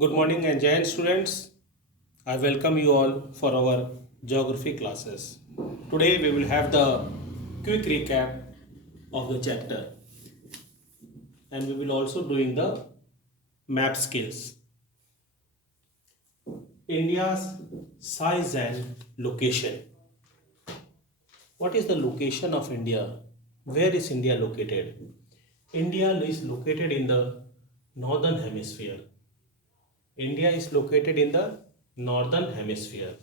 Good morning and Jain students. I welcome you all for our geography classes. Today we will have the quick recap of the chapter and we will also doing the map skills. India's size and location. What is the location of India? Where is India located? India is located in the northern hemisphere. India is located in the northern hemisphere.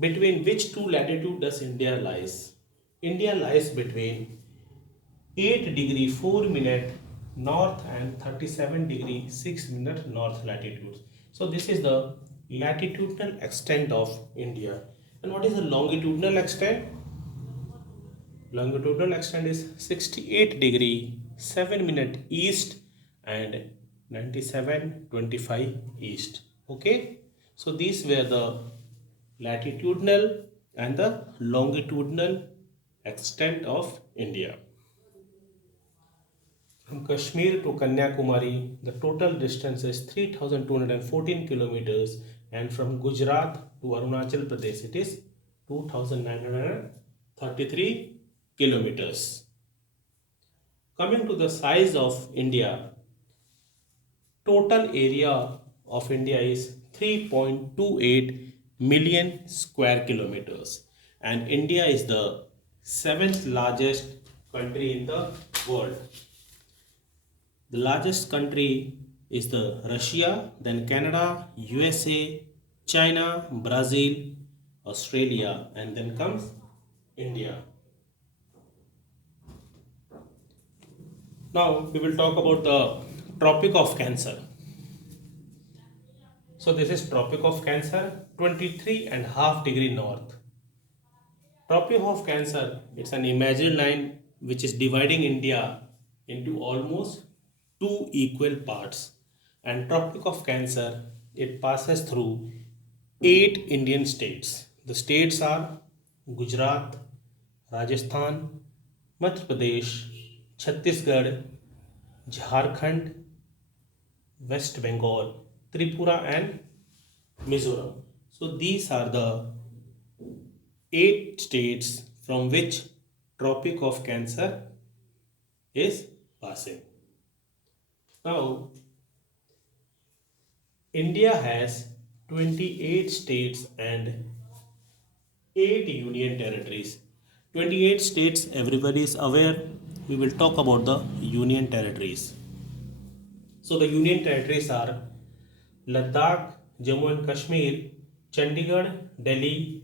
Between which two latitude does India lies? India lies between 8 degree 4 minute north and 37 degree 6 minute north latitudes. So this is the latitudinal extent of India. And what is the longitudinal extent? Longitudinal extent is 68 degree 7 minute east and 97.25 east. Okay. So these were the latitudinal and the longitudinal extent of India. From Kashmir to Kanyakumari, the total distance is 3,214 kilometers, and from Gujarat to Arunachal Pradesh, it is 2,933 kilometers. Coming to the size of India, total area of India is 3.28 million square kilometers, and India is the seventh largest country in the world. The largest country is the Russia, then Canada, USA, China, Brazil, Australia, and then comes India. Now we will talk about the Tropic of Cancer. So this is Tropic of Cancer, 23.5 degree north. Tropic of Cancer, it's an imaginary line which is dividing India into almost two equal parts. And Tropic of Cancer, it passes through 8 Indian states. The states are Gujarat, Rajasthan, Madhya Pradesh, Chhattisgarh, Jharkhand, West Bengal, Tripura, and Mizoram. So these are the 8 states from which Tropic of Cancer is passing. Now, India has 28 states and 8 union territories. 28 states, everybody is aware. We will talk about the union territories. So, the union territories are Ladakh, Jammu and Kashmir, Chandigarh, Delhi,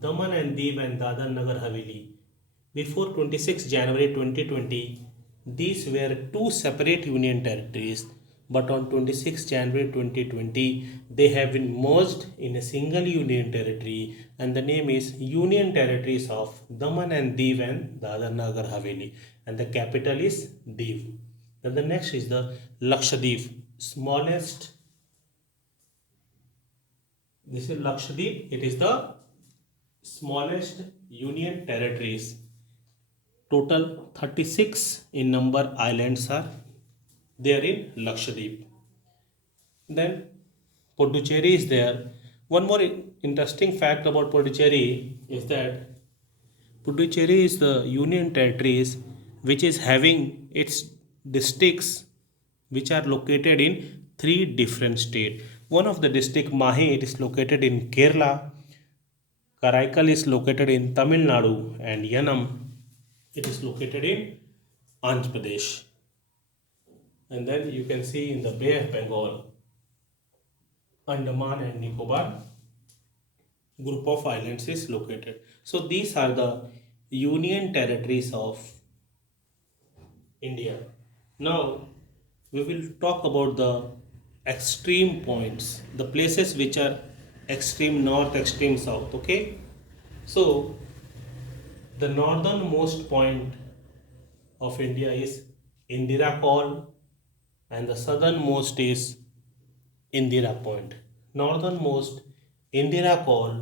Daman and Diu and Dadar Nagar Haveli. Before 26 January 2020, these were two separate union territories, but on 26 January 2020, they have been merged in a single union territory, and the name is Union Territories of Daman and Diu and Dadar Nagar Haveli, and the capital is Diu. Then the next is the Lakshadweep, smallest. This is Lakshadweep. It is the smallest union territories. Total 36 in number islands are there in Lakshadweep. Then Puducherry is there. One more interesting fact about Puducherry is that Puducherry is the union territories which is having its districts which are located in three different states. One of the district Mahe, it is located in Kerala. Karaikal is located in Tamil Nadu, and Yanam, it is located in Andhra Pradesh. And then you can see in the Bay of Bengal, Andaman and Nicobar group of islands is located. So these are the union territories of India. Now we will talk about the extreme points, the places which are extreme north, extreme south. Okay, so the northernmost point of India is Indira Col, and the southernmost is Indira Point. Northernmost Indira Col,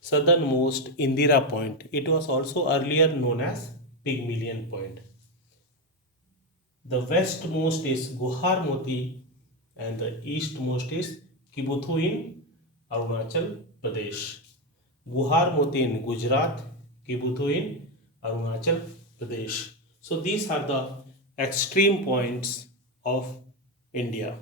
southernmost Indira Point. It was also earlier known as Pygmalion Point. The westmost is Guharmoti, and the eastmost is Kibuthu in Arunachal Pradesh. Guharmoti in Gujarat, Kibuthu in Arunachal Pradesh. So these are the extreme points of India.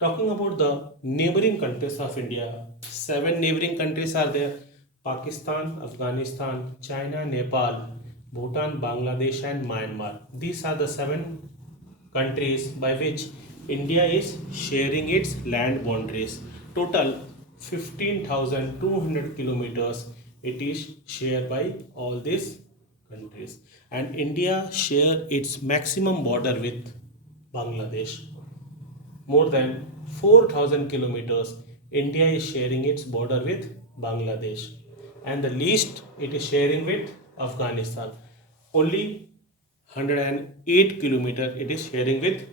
Talking about the neighboring countries of India, 7 neighboring countries are there: Pakistan, Afghanistan, China, Nepal, Bhutan, Bangladesh, and Myanmar. These are the 7 countries by which India is sharing its land boundaries. Total 15,200 kilometers it is shared by all these countries, and India share its maximum border with Bangladesh. More than 4,000 kilometers India is sharing its border with Bangladesh, and the least it is sharing with Afghanistan. Only 108 kilometer it is sharing with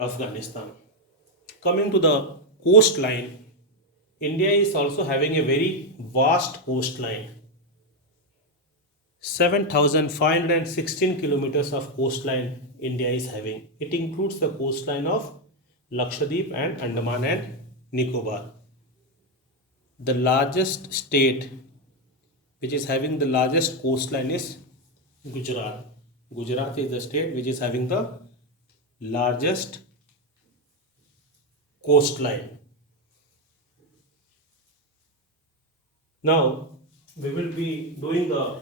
Afghanistan. Coming to the coastline, India is also having a very vast coastline. 7,516 kilometers of coastline India is having. It includes the coastline of Lakshadweep and Andaman and Nicobar. The largest state which is having the largest coastline is Gujarat. Gujarat is the state which is having the largest coastline. Now we will be doing the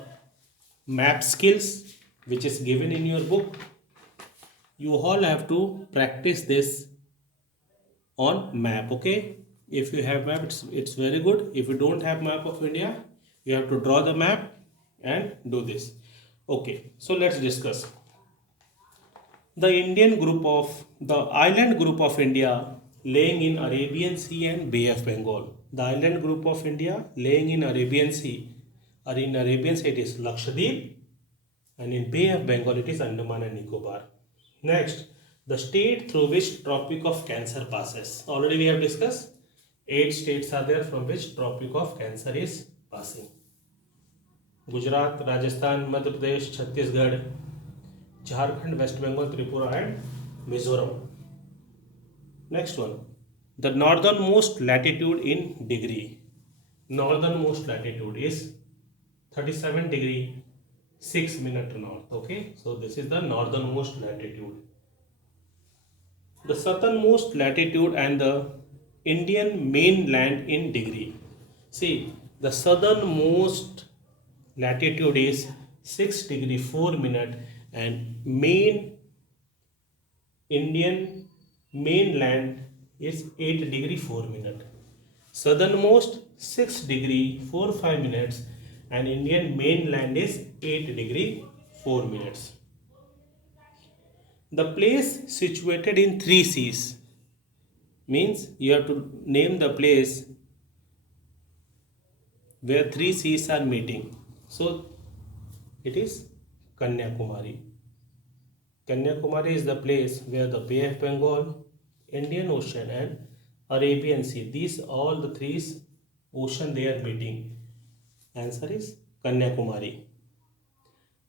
map skills which is given in your book. You all have to practice this on map. Okay, if you have map, it's very good. If you don't have map of India, you have to draw the map and do this. Okay, so let's discuss the island group of India laying in Arabian Sea and Bay of Bengal. The island group of India laying in Arabian Sea, or in Arabian Sea it is Lakshadweep, and in Bay of Bengal it is Andaman and Nicobar. Next, the state through which Tropic of Cancer passes. Already we have discussed 8 states are there from which Tropic of Cancer is passing: Gujarat, Rajasthan, Madhya Pradesh, Chhattisgarh, Jharkhand, West Bengal, Tripura, and Mizoram. Next one, the northernmost latitude in degree. Northernmost latitude is 37 degree 6 minute north. Okay, so this is the northernmost latitude. The southernmost latitude and the Indian mainland in degree. See, the southernmost latitude is 6 degree 4 minute, and Indian mainland is 8 degree 4 minute. Southernmost 6 degree 45 minutes, and Indian mainland is 8 degree 4 minutes. The place situated in 3 seas means you have to name the place where 3 seas are meeting. So it is Kanyakumari. Kanyakumari is the place where the Bay of Bengal, Indian Ocean, and Arabian Sea, these all the 3 ocean they are meeting. Answer is Kanyakumari.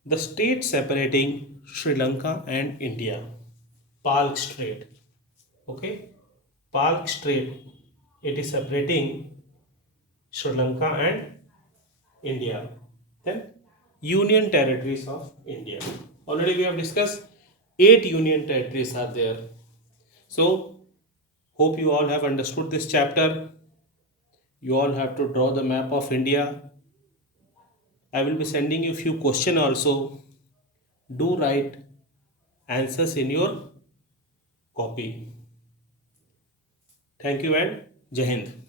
The strait separating Sri Lanka and India, Palk Strait. Okay, Palk Strait, it is separating Sri Lanka and India. Then Union Territories of India. Already we have discussed 8 union territories are there. So hope you all have understood this chapter. You all have to draw the map of India. I will be sending you few questions also. Do write answers in your copy. Thank you and Jai Hind.